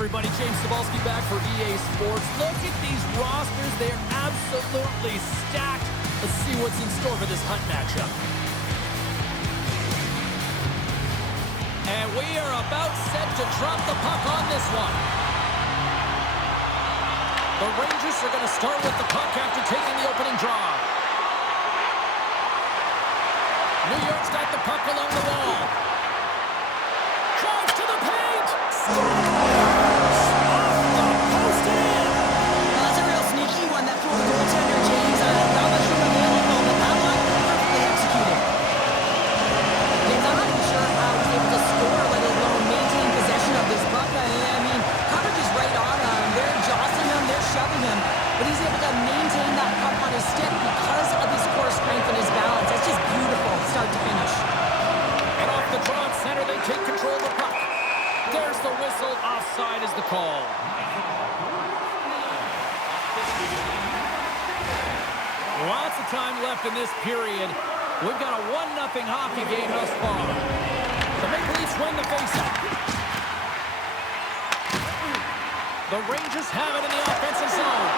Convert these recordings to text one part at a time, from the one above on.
everybody, James Cebulski back for EA Sports. Look at these rosters. They are absolutely stacked. Let's see what's in store for this Hunt matchup. And we are about set to drop the puck on this one. The Rangers are going to start with the puck after taking the opening draw. New York's got the puck along the wall. Drives to the paint. That's a real sneaky one that fooled the goaltender, James. Not much room available, but that one perfectly executed. James, I'm not even sure how he's able to score, let alone maintain possession of this puck. I mean, coverage is right on him. They're jostling him, they're shoving him, but he's able to maintain that puck on his stick because of his core strength and his balance. That's just beautiful, start to finish. And off the draw at center, they take control of the puck. There's the whistle. Offside is the call. Lots of time left in this period. We've got a 1-0 hockey game thus far. The Maple Leafs win the faceoff. The Rangers have it in the offensive zone.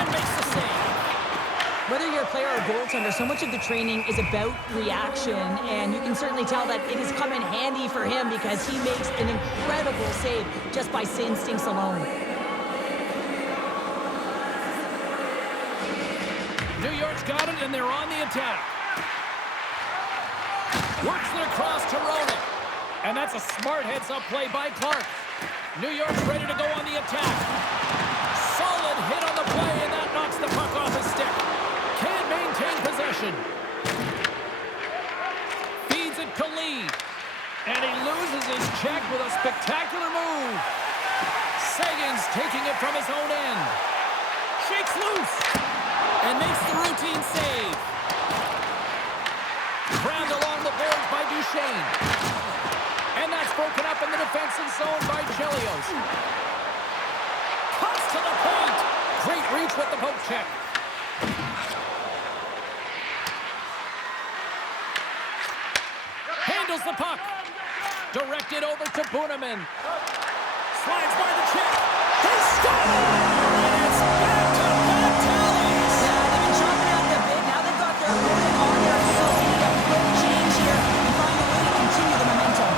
And makes the save. Whether you're a player or a goaltender, so much of the training is about reaction, and you can certainly tell that it has come in handy for him because he makes an incredible save just by instincts alone. New York's got it, and they're on the attack. Works it across to Roenick. And that's a smart heads-up play by Clark. New York's ready to go on the attack. Solid hit on the play, and that knocks the puck off his stick. Can't maintain possession. Feeds it to Lee. And he loses his check with a spectacular move. Sagan's taking it from his own end. Shakes loose. And makes the routine save. Ground along the boards by Duchesne. And that's broken up in the defensive zone by Chelios. Cuts to the point. Great reach with the poke check. Handles the puck. Directed over to Buneman. Slides by the check. They score! And it's back-to-back tallies. Yeah, they've been chopping out the bit. Now they've got their opponent on their heels. They need a quick change here and find a way to continue the momentum.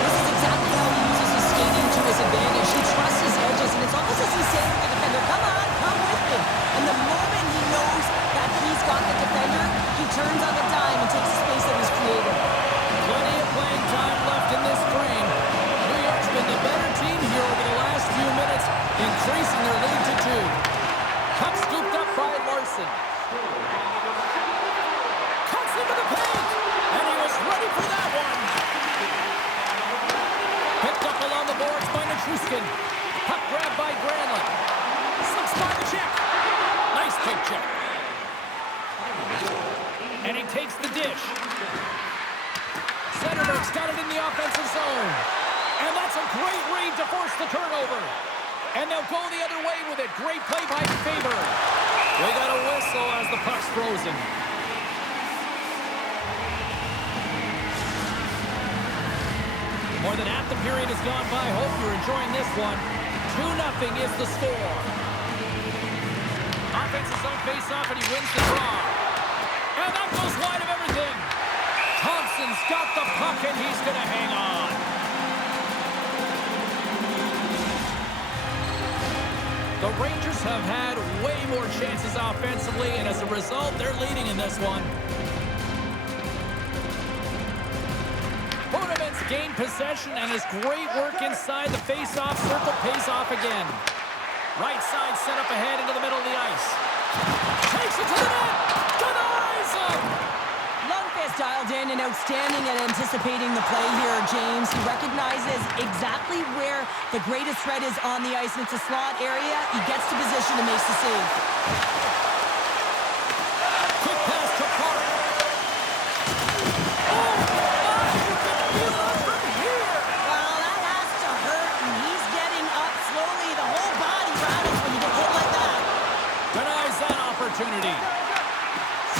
This is exactly how he uses his skating to his advantage. He trusts his edges, and it's almost as he's saying to the defender, come on, come with me. And the moment he knows that he's got the defender, he turns on the dime and takes the space that he's created. Plenty of playing time left in this frame. New York's been the better team here over the last few minutes, increasing their lead to 2. Puck scooped up by Larson. Cuts into the paint, and he was ready for that one. Picked up along the boards by Nichushkin. Puck grabbed by Granlund. Slips by the check. Nice pick check. And he takes the dish. Centerberg's got it in the offensive zone. And that's a great read to force the turnover. And they'll go the other way with it. Great play by Faber. We got a whistle as the puck's frozen. More than half the period has gone by. Hope you're enjoying this one. 2-0 is the score. Offensive zone face-off, and he wins the draw. And that goes wide of everything. Thompson's got the puck, and he's going to hang on. The Rangers have had way more chances offensively, and as a result, they're leading in this one. Boneman's gained possession, and his great work inside the face-off circle pays off again. Right side set up ahead into the middle of the ice. Takes it to the net. Denies him. Lundqvist dialed in and outstanding at anticipating the play here, James. He recognizes exactly where the greatest threat is on the ice, and it's a slot area. He gets to position and makes the save. Quick pass to Park. Oh, my! You can feel it from here. Well, that has to hurt, and he's getting up slowly. The whole body rattles when you get hit like that. Denies that opportunity.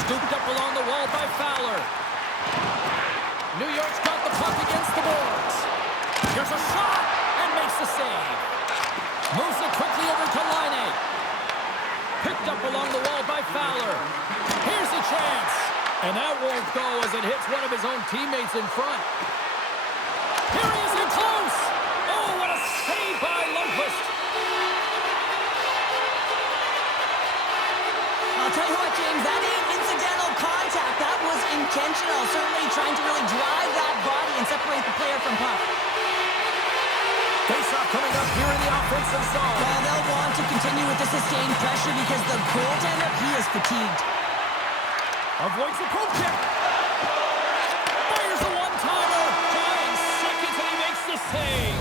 Scooped up along the wall by Fowler. New York's got the puck against the boards. Here's a shot, and makes the save. Moves it quickly over to Line. Picked up along the wall by Fowler. Here's a chance. And that won't go as it hits one of his own teammates in front. Here he is in close. Oh, what a save by Lundqvist. I'll tell you what, James, that ain't incidental contact. That was intentional. Certainly trying to really drive that body and separate the player from puck. Face-off coming up here in the offensive zone. Well, they'll want to continue with the sustained pressure because the goaltender, he is fatigued. Avoids the poke check. Fires a one-timer. 5 seconds and he makes the save.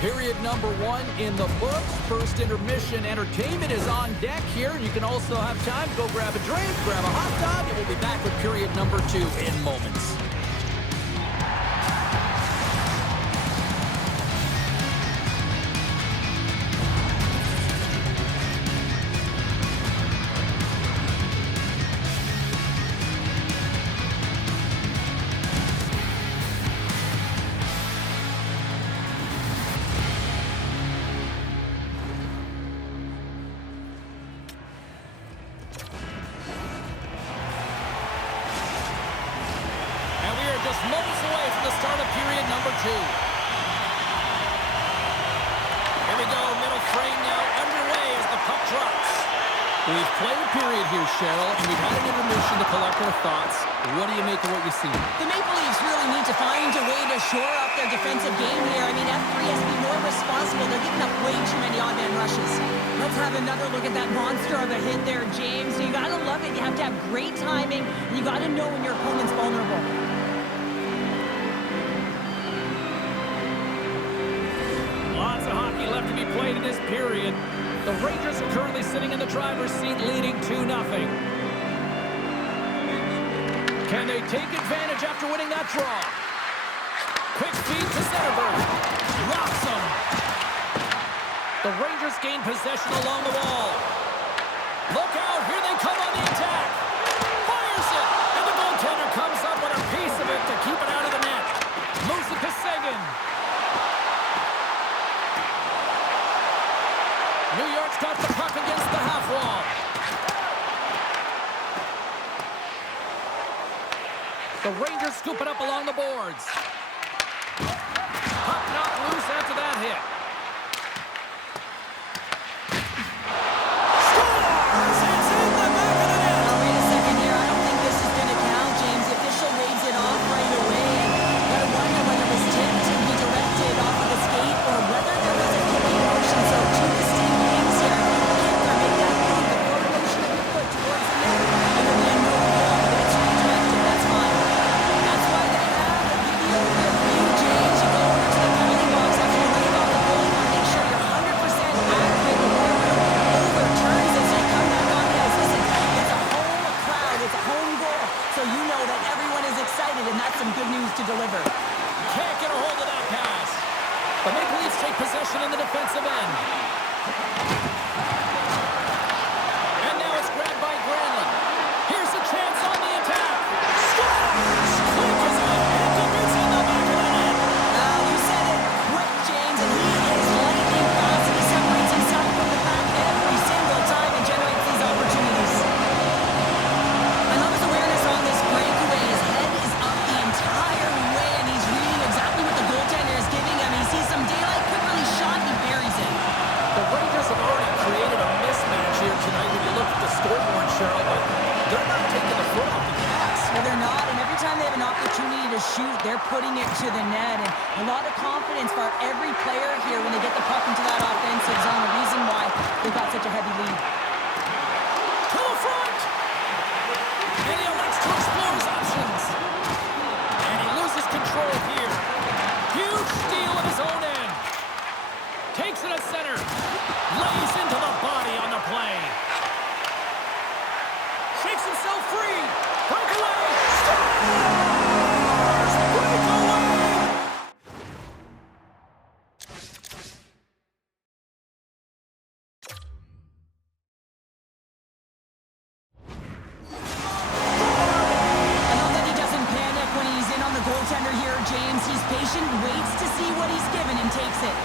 Period number 1 in the books. First intermission entertainment is on deck here. You can also have time to go grab a drink, grab a hot dog, and we'll be back with period number 2 in moments. Just moments away from the start of period number 2. Here we go, middle frame now underway as the puck drops. We've played a period here, Cheryl, and we've had an intermission to collect our thoughts. What do you make of what you see? The Maple Leafs really need to find a way to shore up their defensive game here. I mean, F3 has to be more responsible. They're giving up way too many odd-man rushes. Let's have another look at that monster of a hit there, James. You got to love it. You have to have great timing, and you got to know when your opponent's vulnerable. Lots of hockey left to be played in this period. The Rangers are currently sitting in the driver's seat, leading 2-0. Can they take advantage after winning that draw? Quick feed to Zetterberg. Rocks him. The Rangers gain possession along the wall. Look out, here they come on the attack. Fires it, and the goaltender comes up with a piece of it to keep it out of the net. Moves it to Seguin. New York's got the puck against the half wall. The Rangers scoop it up along the boards. Puck knocked loose after that hit. Scores! It's in the back of the net! Now, wait a second here. I don't think this is going to count, James. The official waves it off right away. And I wonder whether it was tipped to be directed off of the skate or whether there was a kicking motion. So, two distinct games here. Kick or make that move, the forward motion of your foot towards the net. And there'll be a no goal, but it's redirected. That's fine. That's why they have a video review, James. You go over to the penalty box after you wave off the goal. You want to make sure you're 100% accurate before it overturns it. So you come back on the ice. Listen, it's a home crowd. It's a home goal. So you know that everyone is excited, and that's some good news to deliver. Can't get a hold of that pass. The Maple Leafs take possession in the defensive end. And now it's grabbed by Granlund. Here's a chance on the attack. Scores! Quick as a hit to miss in the back of the net. You said it quick, James, and he is lightning fast. He separates himself from the pack every single time and generates these opportunities. I love his awareness on this breakaway. His head is up the entire way, and he's reading exactly what the goaltender is giving him. He sees some daylight, quick release shot, he buries it. The Rangers have already created a mismatch here tonight when you look at the scoreboard, Cheryl, but they're not taking the foot off the gas. No, they're not, and every time they have an opportunity to shoot, they're putting it to the net, and a lot of confidence for every player here when they get the puck into that offensive zone. The reason why they've got such a heavy lead. To the front! And he elects to explore his options. And he loses control here. Huge steal at his own end. Takes it at center. Lays into the body on the play. Shakes himself free. Breakaway. Scores! Breakaway! I know that he doesn't panic when he's in on the goaltender here, James. He's patient, waits to see what he's given, and takes it.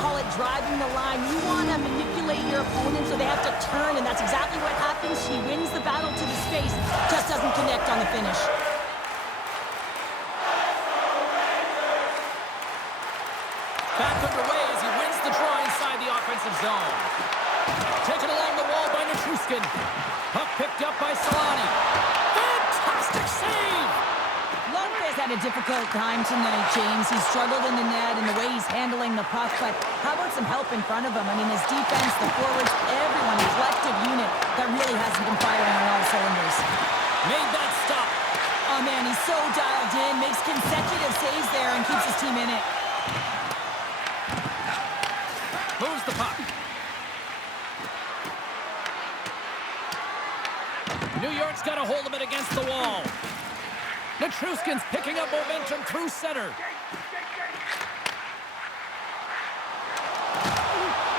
call it driving the line. You want to manipulate your opponent so they have to turn, and that's exactly what happens. She wins the battle to the space, just doesn't connect on the finish. Back underway as he wins the draw inside the offensive zone. Taken along the wall by Nichushkin. Puck picked up by Solani. Fantastic save! Lundqvist had a difficult time tonight, James. He's struggled in the net and the way he's handling the puck, but how about some help in front of him? I mean, his defense, the forwards, everyone, his collective unit, that really hasn't been firing on all cylinders. Made that stop. Oh, man, he's so dialed in, makes consecutive saves there and keeps his team in it. Moves the puck. New York's got a hold of it against the wall. Nichushkin's picking up momentum through center.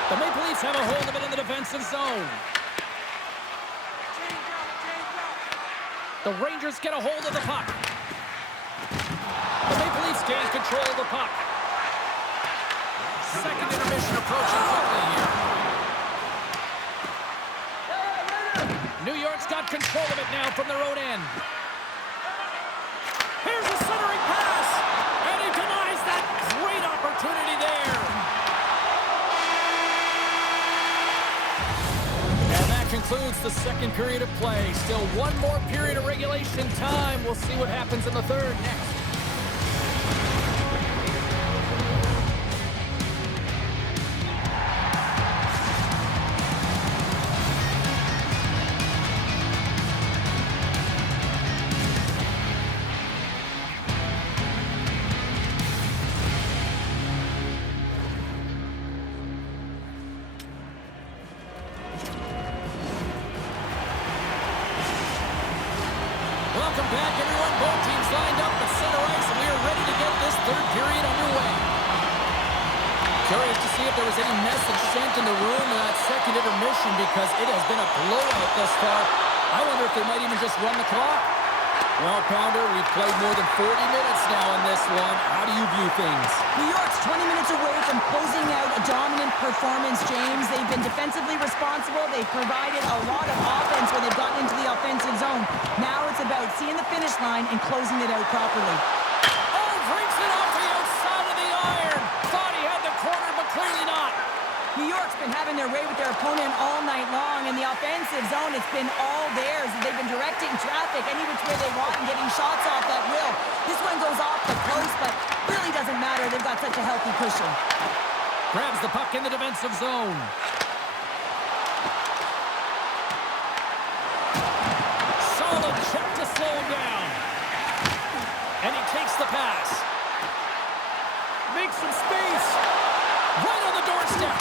The Maple Leafs have a hold of it in the defensive zone. The Rangers get a hold of the puck. The Maple Leafs gain control of the puck. Second intermission approaching quickly here. New York's got control of it now from their own end. Here's a centering pass, and he denies that great opportunity there. And that concludes the second period of play. Still one more period of regulation time. We'll see what happens in the third next. Welcome back, everyone. Both teams lined up at center ice, and we are ready to get this third period underway. Curious to see if there was any message sent in the room in that second intermission, because it has been a blowout thus far. I wonder if they might even just run the clock. Well, Pounder, we've played more than 40 minutes now in this one. How do you view things? New York's 20 minutes away from closing out a dominant performance, James. They've been defensively responsible. They've provided a lot of offense when they've gotten into the offensive zone. Now it's about seeing the finish line and closing it out properly. Oh, breaks it off the outside of the iron. Thought he had the corner, but clearly not. New York's been having their way with their opponent all night long. In the offensive zone, it's been all theirs. They've been directing traffic any which way they want and getting shots off at will. This one goes off the post, but really doesn't matter. They've got such a healthy cushion. Grabs the puck in the defensive zone. Solid check to slow him down. And he takes the pass. Makes some space. Right on the doorstep.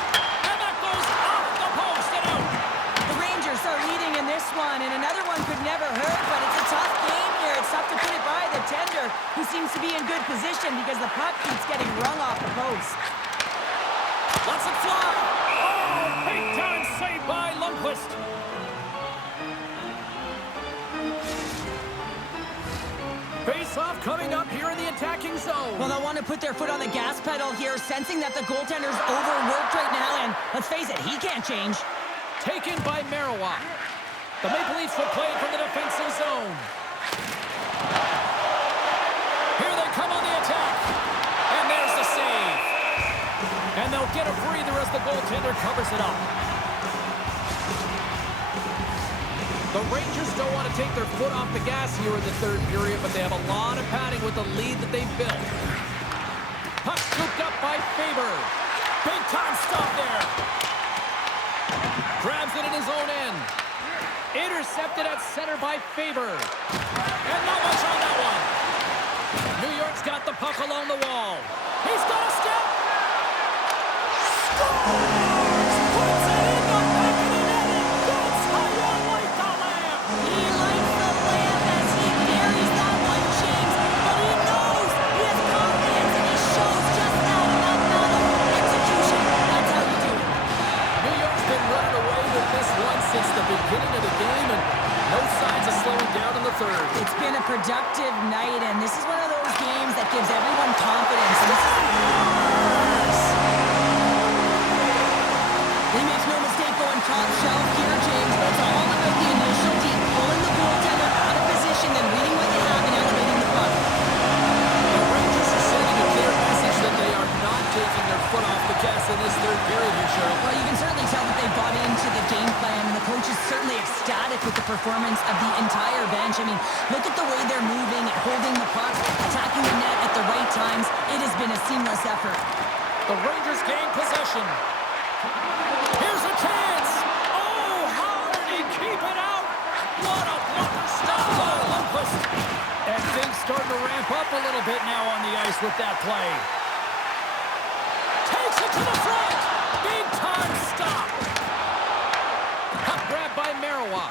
And that goes off the post and out. The Rangers are leading in this one, and another one could never hurt, but it's a tough game here. It's tough to put it by the tender, who seems to be in good position because the puck keeps getting rung off the post. Lets it fly. Oh, big time save by Lundqvist. Face-off coming up here in the attacking zone. Well, they'll want to put their foot on the gas pedal here, sensing that the goaltender's overworked right now, and let's face it, he can't change. Taken by Marawa. The Maple Leafs will play from the defensive zone. Here they come on the attack. And there's the save. And they'll get a breather as the goaltender covers it up. The Rangers don't want to take their foot off the gas here in the third period, but they have a lot of padding with the lead that they've built. Puck scooped up by Faber. Big time stop there. Grabs it in his own end. Intercepted at center by Faber. And not much on that one. New York's got the puck along the wall. He's got a step. Scores! Puts it in the back of the net, and that's how you light the lamp. He lights the lamp as he buries that one, James, but he knows he has confidence, and he shows just that in that battle. Execution, that's how you do it. New York's been running away with this one since the beginning of the game, and no signs of slowing down in the third. It's been a productive night, and this is one of those games that gives everyone confidence. And this is bench. I mean, look at the way they're moving, holding the puck, attacking the net at the right times. It has been a seamless effort. The Rangers gain possession. Here's a chance. Oh, how did he keep it out? What a blocker stop by Lundqvist. And things starting to ramp up a little bit now on the ice with that play. Takes it to the front. Big time stop. Puck grab by Marawa.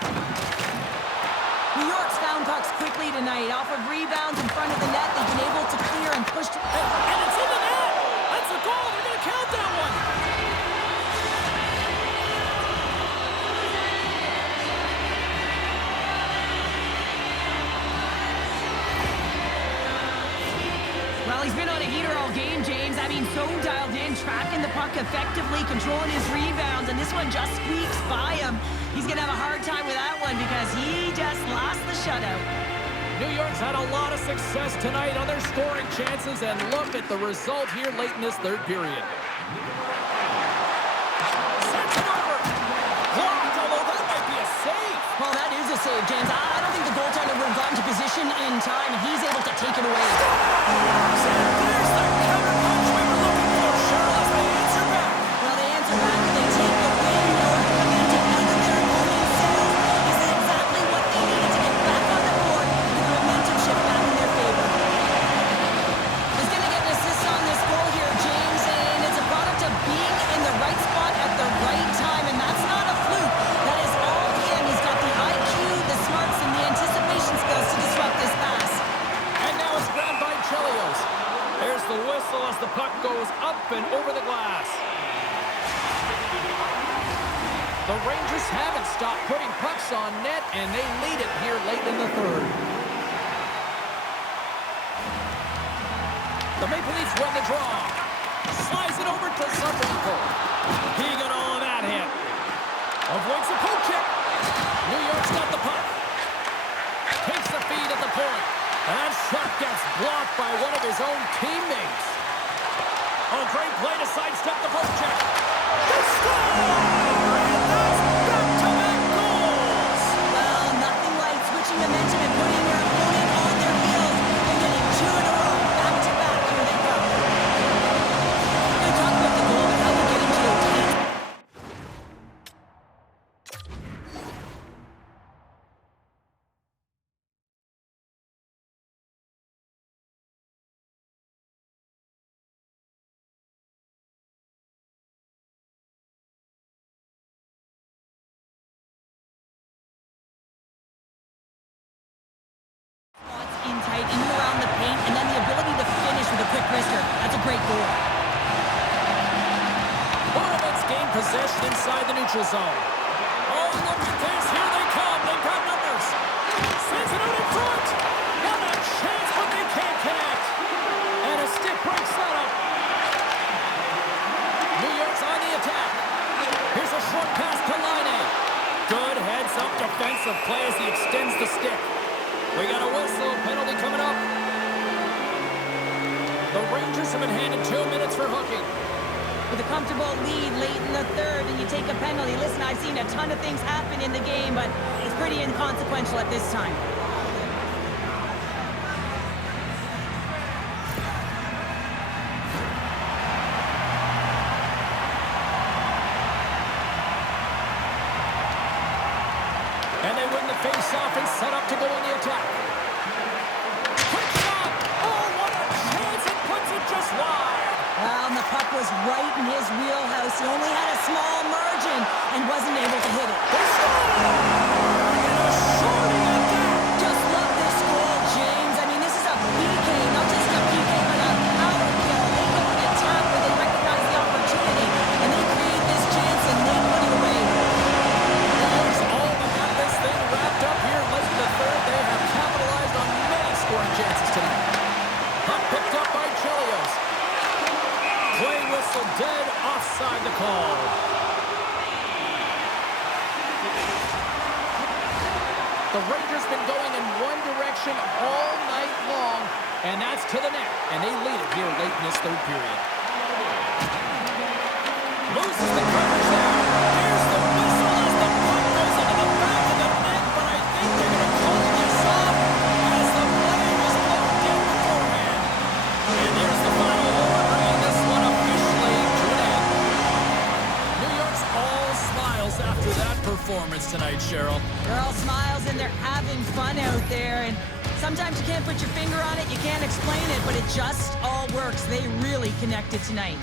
New York's found pucks quickly tonight. Off of rebounds in front of the net, they've been able to clear and push. And it's in the net. That's a goal. They're going to count that one. Well, he's been on a heater all game, James. I mean, so dialed in, tracking the puck effectively, controlling his rebounds, and this one just squeaks by him. He's going to have a hard time with that one because he just lost the shutout. New York's had a lot of success tonight on their scoring chances, and look at the result here late in this third period. Sends it over. Blocked, although that might be a save. Well, that is a save, James. I don't think the goaltender would have gotten to position in time. He's able to take it away. There's the counter punch we were looking for, Charles. They answer back. Well, they answer back and they take the win. York momentum out of their opponent's sails. This is exactly what they needed to get back on the board with the momentum shift back in their favor. He's going to get an assist on this goal here, James, and it's a product of being in the right spot at the right time, and that's not a fluke. That is all him. He's got the IQ, the smarts, and the anticipation skills to disrupt this pass. And now it's grabbed by Chelios. There's the whistle as the puck goes up and over the glass. The Rangers haven't stopped putting pucks on net, and they lead it here late in the third. The Maple Leafs win the draw. Slides it over to Zarenko. He got all of that hit. Avoids the poke check. New York's got the puck. Takes the feed at the point. And that shot gets blocked by one of his own teammates. Oh, great play to sidestep the poke check. They score! And that's back-to-back goals! Well, nothing like switching momentum and putting your opponent on their heels and getting two in a row. Back-to-back. Here they come. We talked about the goal, but how we get into the attack. In tight, in and around the paint, and then the ability to finish with a quick wrister. That's a great goal. Horowitz gained possession inside the neutral zone. Oh, look at this. Here they come. They've got numbers. Sends it out in front. What a chance, but they can't connect. And a stick break setup. New York's on the attack. Here's a short pass to Laine. Good heads-up defensive play as he extends the stick. We got a whistle, penalty coming up. The Rangers have been handed 2 minutes for hooking. With a comfortable lead late in the third, and you take a penalty. Listen, I've seen a ton of things happen in the game, but it's pretty inconsequential at this time. And they win the face-off and set up to go on the attack. Quick shot! Oh, what a chance! It puts it just wide. Well, and the puck was right in his wheelhouse. He only had a small margin and wasn't able to hit it. They score! And a shorty at that! Just love this goal, James. I mean, this is a PK, not just a PK, but a power kill. They go on attack where they recognize the opportunity, and they create this chance, and they put it away. That's all but got this thing wrapped up here late in the third. They have capitalized on many scoring chances tonight. Puck picked up by Chelios. Play whistle dead, offside the call. The Rangers been going in one direction all night long, and that's to the net, and they lead it here late in this third period. Loses the coverage there. Here's the whistle as the puck goes into the back of the net, but I think they're going to call this tonight, Cheryl. They're all smiles and they're having fun out there. And sometimes you can't put your finger on it, you can't explain it, but it just all works. They really connected tonight.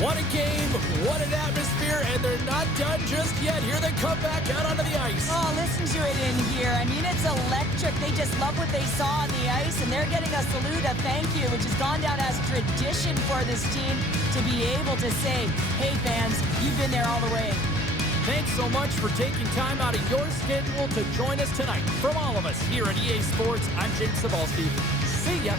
What a game, what an atmosphere, and they're not done just yet. Here they come back out onto the ice. Oh, listen to it in here. I mean, it's electric. They just love what they saw on the ice, and they're getting a salute, a thank you, which has gone down as tradition for this team to be able to say, hey, fans, you've been there all the way. Thanks so much for taking time out of your schedule to join us tonight. From all of us here at EA Sports, I'm Jake Cebulski. See ya.